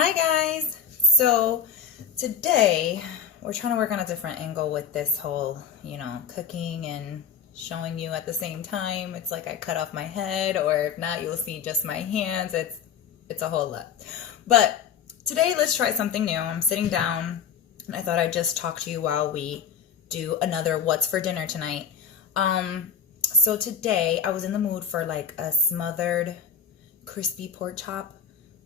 Hi guys! So today we're trying to work on a different angle with this whole, cooking and showing you at the same time. It's like I cut off my head, or if not, you'll see just my hands. It's a whole lot. But today let's try something new. I'm sitting down and I thought I'd just talk to you while we do another what's for dinner tonight. So today I was in the mood for like a smothered crispy pork chop,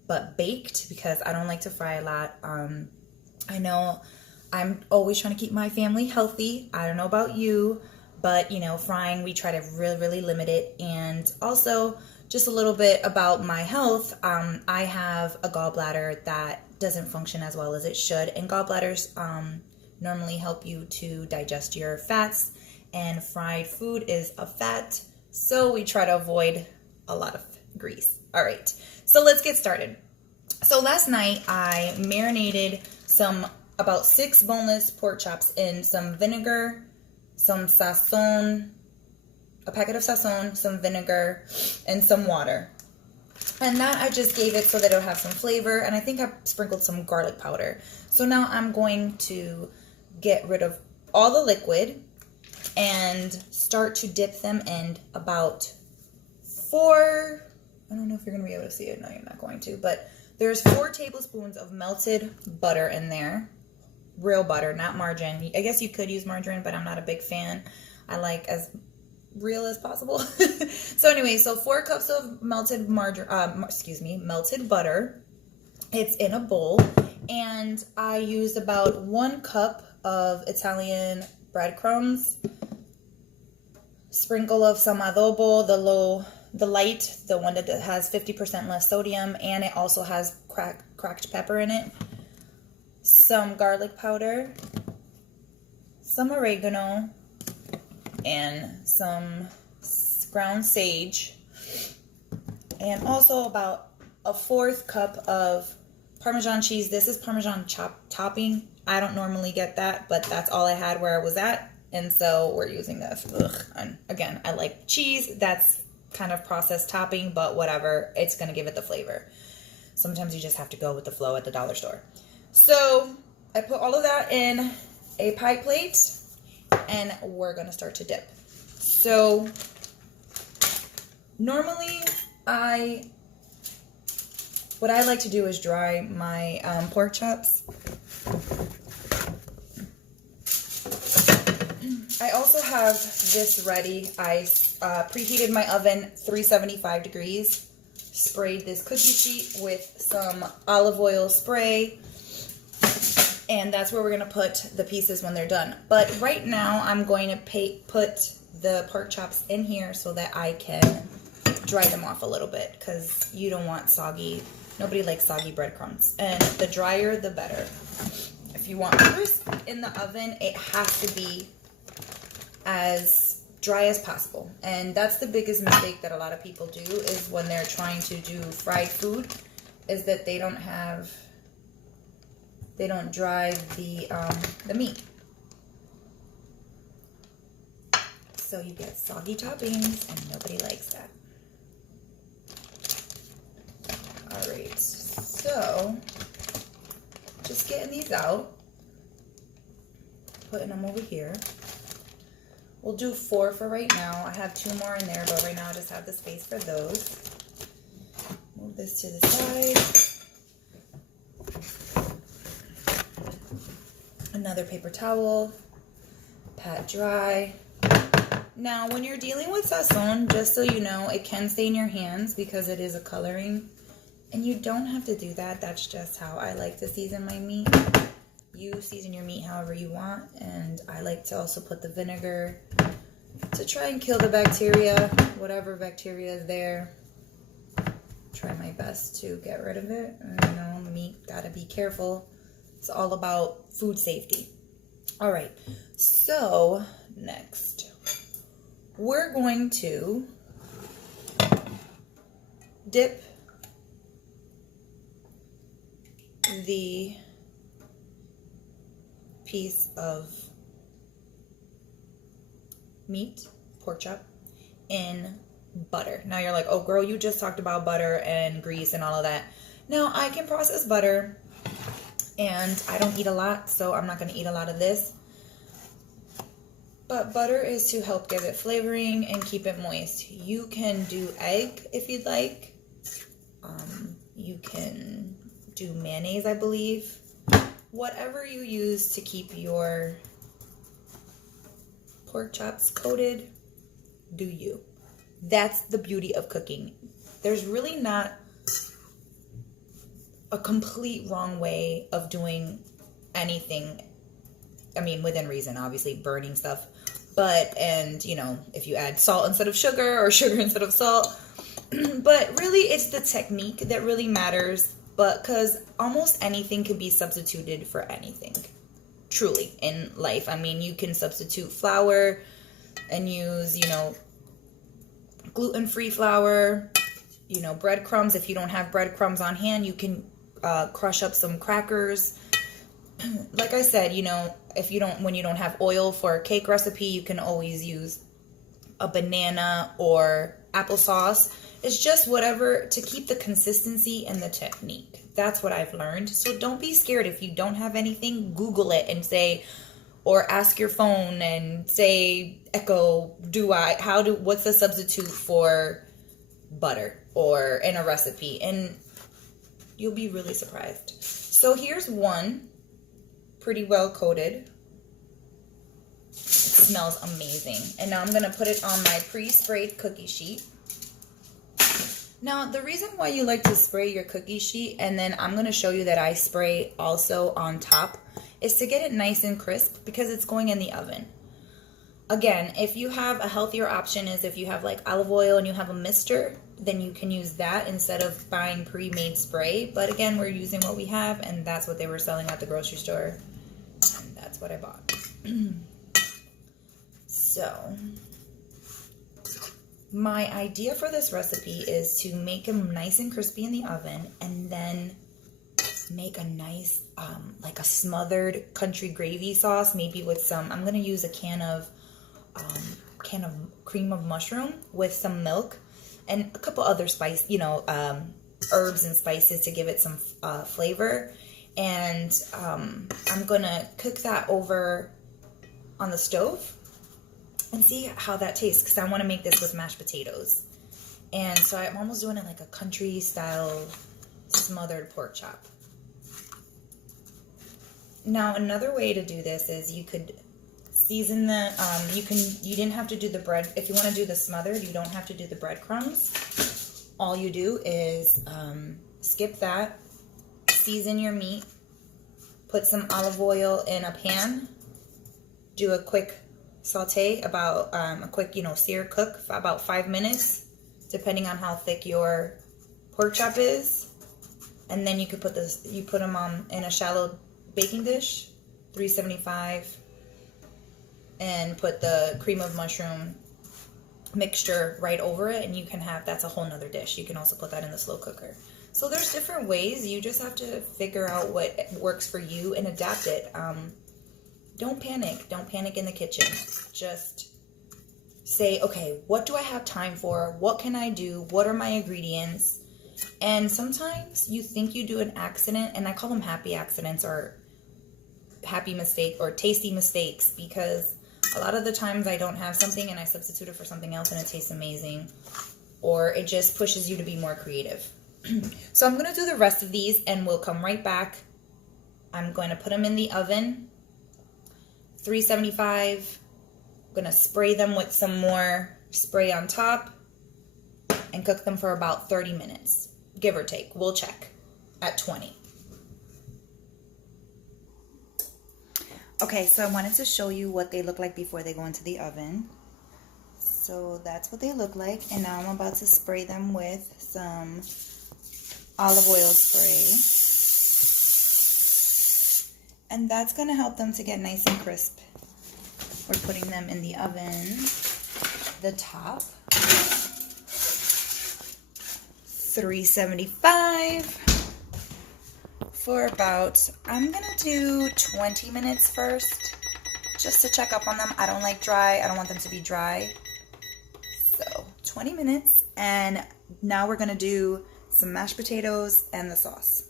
but baked, because I don't like to fry a lot. I know I'm always trying to keep my family healthy. I don't know about you, but frying, we try to really limit it. And also just a little bit about my health. I have a gallbladder that doesn't function as well as it should, and gallbladders normally help you to digest your fats, and fried food is a fat, so we try to avoid a lot of grease. All right, so let's get started. So last night I marinated about 6 boneless pork chops in some vinegar, some sazon, a packet of sazon, some vinegar, and some water. And that I just gave it so that it'll have some flavor, and I think I sprinkled some garlic powder. So now I'm going to get rid of all the liquid and start to dip them in about 4, I don't know if you're going to be able to see it. No, you're not going to. But there's 4 tablespoons of melted butter in there. Real butter, not margarine. I guess you could use margarine, but I'm not a big fan. I like as real as possible. So anyway, so 4 cups of melted melted butter. It's in a bowl. And I used about 1 cup of Italian breadcrumbs. Sprinkle of some adobo, the light, the one that has 50% less sodium, and it also has cracked pepper in it. Some garlic powder, some oregano, and some ground sage, and also about a 1/4 cup of Parmesan cheese. This is Parmesan topping. I don't normally get that, but that's all I had where I was at, and so we're using this. And again, I like cheese. That's kind of processed topping, but whatever, it's gonna give it the flavor. Sometimes you just have to go with the flow at the dollar store. So I put all of that in a pie plate, and we're gonna start to dip. So normally what I like to do is dry my pork chops. I also have this ready. I preheated my oven 375 degrees, sprayed this cookie sheet with some olive oil spray, and that's where we're going to put the pieces when they're done. But right now I'm going to put the pork chops in here so that I can dry them off a little bit, because you don't want soggy, nobody likes soggy breadcrumbs, and the drier the better. If you want crisp in the oven, it has to be as dry as possible. And that's the biggest mistake that a lot of people do, is when they're trying to do fried food, is that they don't dry the meat. So you get soggy toppings, and nobody likes that. All right, so just getting these out, putting them over here. We'll do 4 for right now. I have 2 more in there, but right now I just have the space for those. Move this to the side. Another paper towel. Pat dry. Now, when you're dealing with sazon, just so you know, it can stain your hands because it is a coloring. And you don't have to do that. That's just how I like to season my meat. You season your meat however you want, and I like to also put the vinegar to try and kill the bacteria, whatever bacteria is there. Try my best to get rid of it. And, meat, gotta be careful. It's all about food safety. All right, so next we're going to dip the piece of meat, pork chop, in butter. Now you're like, oh girl, you just talked about butter and grease and all of that. Now, I can process butter, and I don't eat a lot, so I'm not going to eat a lot of this. But butter is to help give it flavoring and keep it moist. You can do egg if you'd like. You can do mayonnaise, I believe. Whatever you use to keep your pork chops coated, do you. That's the beauty of cooking. There's really not a complete wrong way of doing anything. I mean, within reason, obviously, burning stuff. But, and, you know, if you add salt instead of sugar or sugar instead of salt. But really, it's the technique that really matters. But because almost anything can be substituted for anything. Truly, in life. I mean, you can substitute flour and use, you know, gluten-free flour. You know, breadcrumbs. If you don't have breadcrumbs on hand, you can crush up some crackers. Like I said, you know, when you don't have oil for a cake recipe, you can always use a banana or applesauce. It's just whatever to keep the consistency and the technique. That's what I've learned. So don't be scared if you don't have anything. Google it and say, or ask your phone and say, Echo, what's the substitute for butter or in a recipe? And you'll be really surprised. So here's one, pretty well coated. It smells amazing. And now I'm going to put it on my pre-sprayed cookie sheet. Now, the reason why you like to spray your cookie sheet, and then I'm going to show you that I spray also on top, is to get it nice and crisp because it's going in the oven. Again, if you have a healthier option is if you have like olive oil and you have a mister, then you can use that instead of buying pre-made spray. But again, we're using what we have, and that's what they were selling at the grocery store. And that's what I bought. So, my idea for this recipe is to make them nice and crispy in the oven and then make a nice, like a smothered country gravy sauce, maybe with some, I'm going to use a can of cream of mushroom with some milk and a couple other spice, you know, herbs and spices to give it some flavor. And I'm going to cook that over on the stove and see how that tastes, because I want to make this with mashed potatoes. And so I'm almost doing it like a country style smothered pork chop. Now, another way to do this is you could season the, you didn't have to do the bread. If you want to do the smothered, you don't have to do the breadcrumbs. All you do is skip that, season your meat, put some olive oil in a pan, do a quick saute, about a quick, you know, sear cook for about 5 minutes, depending on how thick your pork chop is. And then you could put them in a shallow baking dish, 375, and put the cream of mushroom mixture right over it, and you can have, that's a whole nother dish. You can also put that in the slow cooker. So there's different ways. You just have to figure out what works for you and adapt it. Don't panic. Don't panic in the kitchen. Just say, okay, what do I have time for? What can I do? What are my ingredients? And sometimes you think you do an accident, and I call them happy accidents or happy mistake or tasty mistakes, because a lot of the times I don't have something and I substitute it for something else and it tastes amazing, or it just pushes you to be more creative. So I'm going to do the rest of these and we'll come right back. I'm going to put them in the oven, 375. I'm going to spray them with some more spray on top and cook them for about 30 minutes, give or take. We'll check at 20. Okay, so I wanted to show you what they look like before they go into the oven. So that's what they look like. And now I'm about to spray them with some olive oil spray. And that's going to help them to get nice and crisp. We're putting them in the oven, the top, 375 for about, I'm going to do 20 minutes first, just to check up on them. I don't like dry. I don't want them to be dry. So 20 minutes. And now we're going to do some mashed potatoes, and the sauce.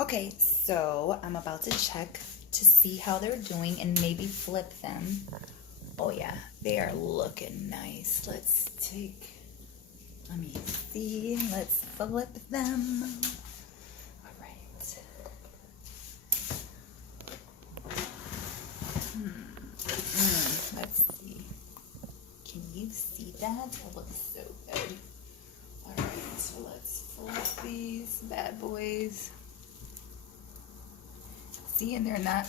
Okay, so I'm about to check to see how they're doing and maybe flip them. Oh yeah, they are looking nice. Let me see, let's flip them. All right. Let's see. Can you see that? That looks so good. All right, so let's flip these bad boys. See, and they're not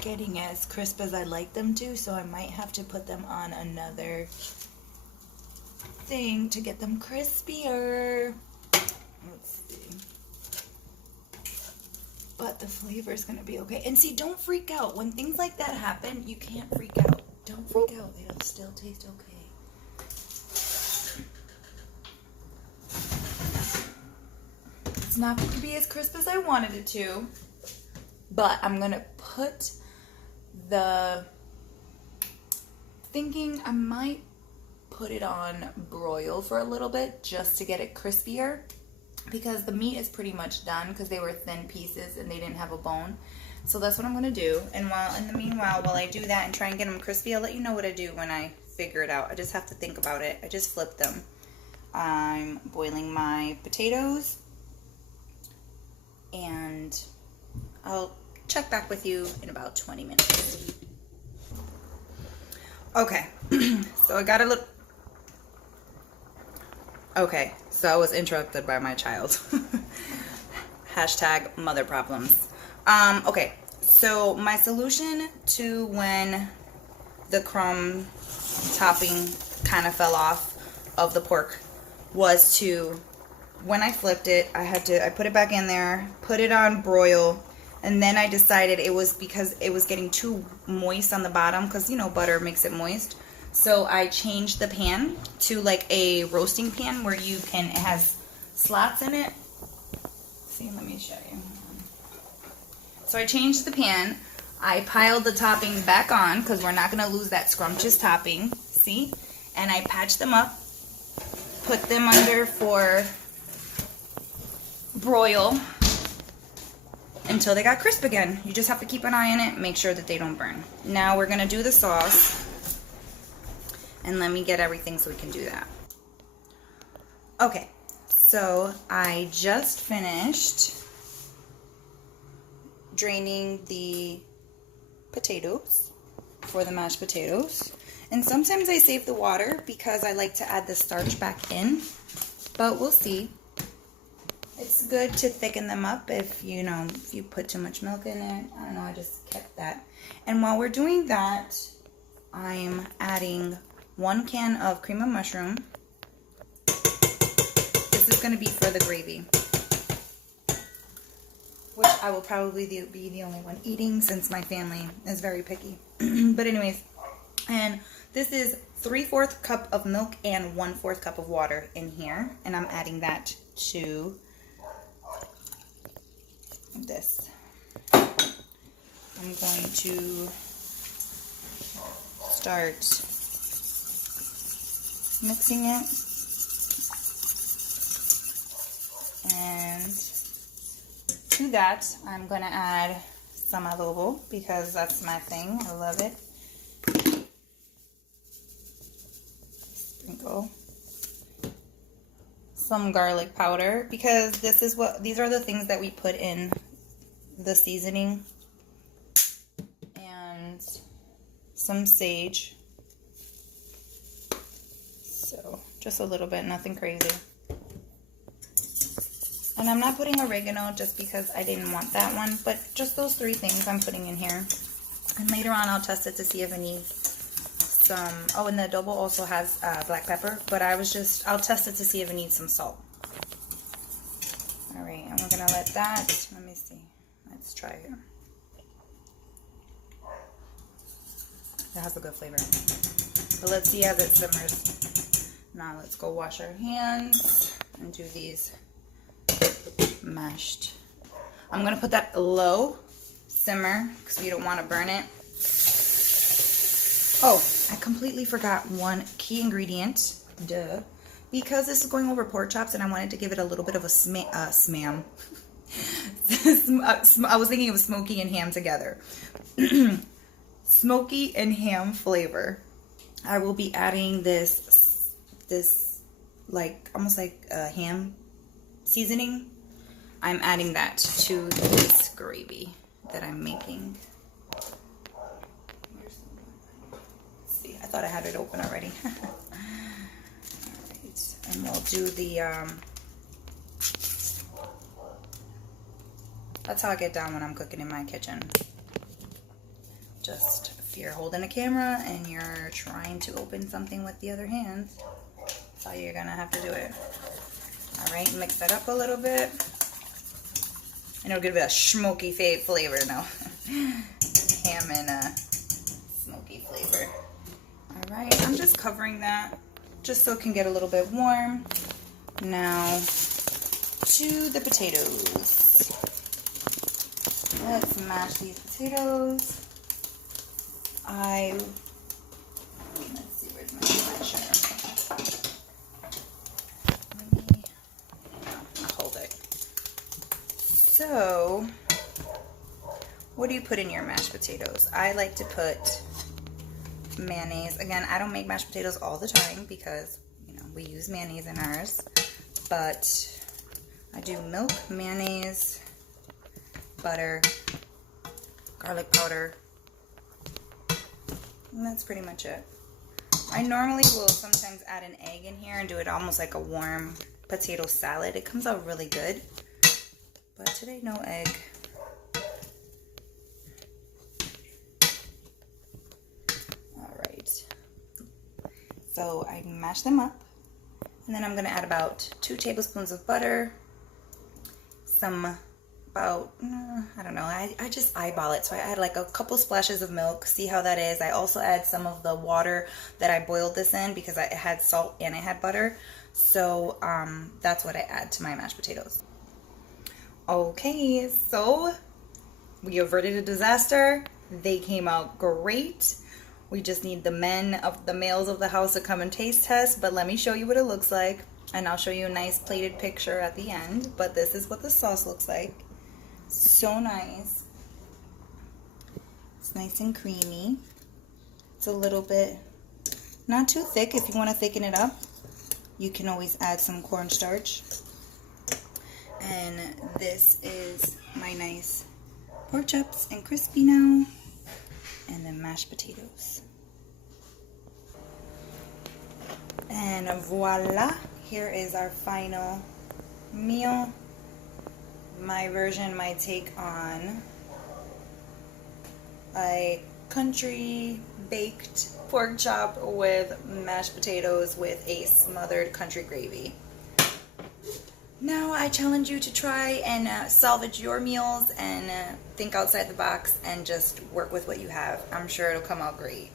getting as crisp as I like them to, so I might have to put them on another thing to get them crispier. Let's see. But the flavor is gonna be okay. And see, don't freak out. When things like that happen, you can't freak out. Don't freak out. It'll still taste okay. It's not going to be as crisp as I wanted it to, but I'm gonna put thinking I might put it on broil for a little bit just to get it crispier, because the meat is pretty much done because they were thin pieces and they didn't have a bone. So that's what I'm gonna do. And in the meanwhile, while I do that and try and get them crispy, I'll let you know what I do when I figure it out. I just have to think about it. I just flipped them. I'm boiling my potatoes, and I'll check back with you in about 20 minutes. Okay, so I got a little... Okay, so I was interrupted by my child. Hashtag mother problems. Okay, so my solution to when the crumb topping kind of fell off of the pork was to, when I flipped it, I put it back in there, put it on broil, and then I decided it was because it was getting too moist on the bottom, because, you know, butter makes it moist. So I changed the pan to like a roasting pan where it has slots in it. See, let me show you. So I changed the pan. I piled the topping back on because we're not going to lose that scrumptious topping. See? And I patched them up, put them under for broil until they got crisp again. You just have to keep an eye on it, make sure that they don't burn. Now we're gonna do the sauce, and let me get everything so we can do that. Okay, so I just finished draining the potatoes for the mashed potatoes. And sometimes I save the water because I like to add the starch back in, but we'll see. It's good to thicken them up if you put too much milk in it. I don't know, I just kept that. And while we're doing that, I'm adding 1 can of cream of mushroom. This is going to be for the gravy, which I will probably be the only one eating since my family is very picky. But anyways, and this is 3/4 cup of milk and 1/4 cup of water in here, and I'm adding that to this. I'm going to start mixing it, and to that I'm going to add some adobo because that's my thing. I love it. Sprinkle some garlic powder because these are the things that we put in the seasoning, and some sage. So just a little bit, nothing crazy. And I'm not putting oregano just because I didn't want that one, but just those 3 things I'm putting in here. And later on I'll test it to see if I need some, oh, and the adobo also has black pepper, but I'll test it to see if it needs some salt. All right, and we're gonna let that, let me see, let's try it. It has a good flavor. But let's see as it simmers. Now let's go wash our hands and do these mashed. I'm gonna put that low simmer because we don't want to burn it. Oh, I completely forgot one key ingredient. Duh. because this is going over pork chops and I wanted to give it a little bit of a smam. I was thinking of smoky and ham together. Smoky and ham flavor. I will be adding this like almost like a ham seasoning. I'm adding that to this gravy that I'm making. Let's see, I thought I had it open already. Alright, and we'll do the that's how I get down when I'm cooking in my kitchen. Just if you're holding a camera and you're trying to open something with the other hand, that's how you're gonna have to do it. Alright, mix that up a little bit. And it'll give it a smoky flavor now. Ham and smoky flavor. Alright, I'm just covering that just so it can get a little bit warm. Now to the potatoes. Let's mash these potatoes. Let's see, where's my masher? I'll hold it. So, what do you put in your mashed potatoes? I like to put mayonnaise. Again, I don't make mashed potatoes all the time because, you know, we use mayonnaise in ours. But I do milk, mayonnaise, butter, garlic powder, and that's pretty much it. I normally will sometimes add an egg in here and do it almost like a warm potato salad. It comes out really good, but today no egg. Alright, so I mash them up, and then I'm going to add about 2 tablespoons of butter, I don't know, I just eyeball it. So I add like a couple splashes of milk, see how that is. I also add some of the water that I boiled this in because it had salt and it had butter. So that's what I add to my mashed potatoes. Okay, so we averted a disaster. They came out great. We just need the males of the house to come and taste test, but let me show you what it looks like. And I'll show you a nice plated picture at the end, but this is what the sauce looks like. So nice. It's nice and creamy. It's a little bit, not too thick. If you want to thicken it up, you can always add some cornstarch. And this is my nice pork chops and crispy now. And then mashed potatoes. And voila. Here is our final meal. My version might take on a country baked pork chop with mashed potatoes with a smothered country gravy. Now I challenge you to try and salvage your meals and think outside the box and just work with what you have. I'm sure it'll come out great.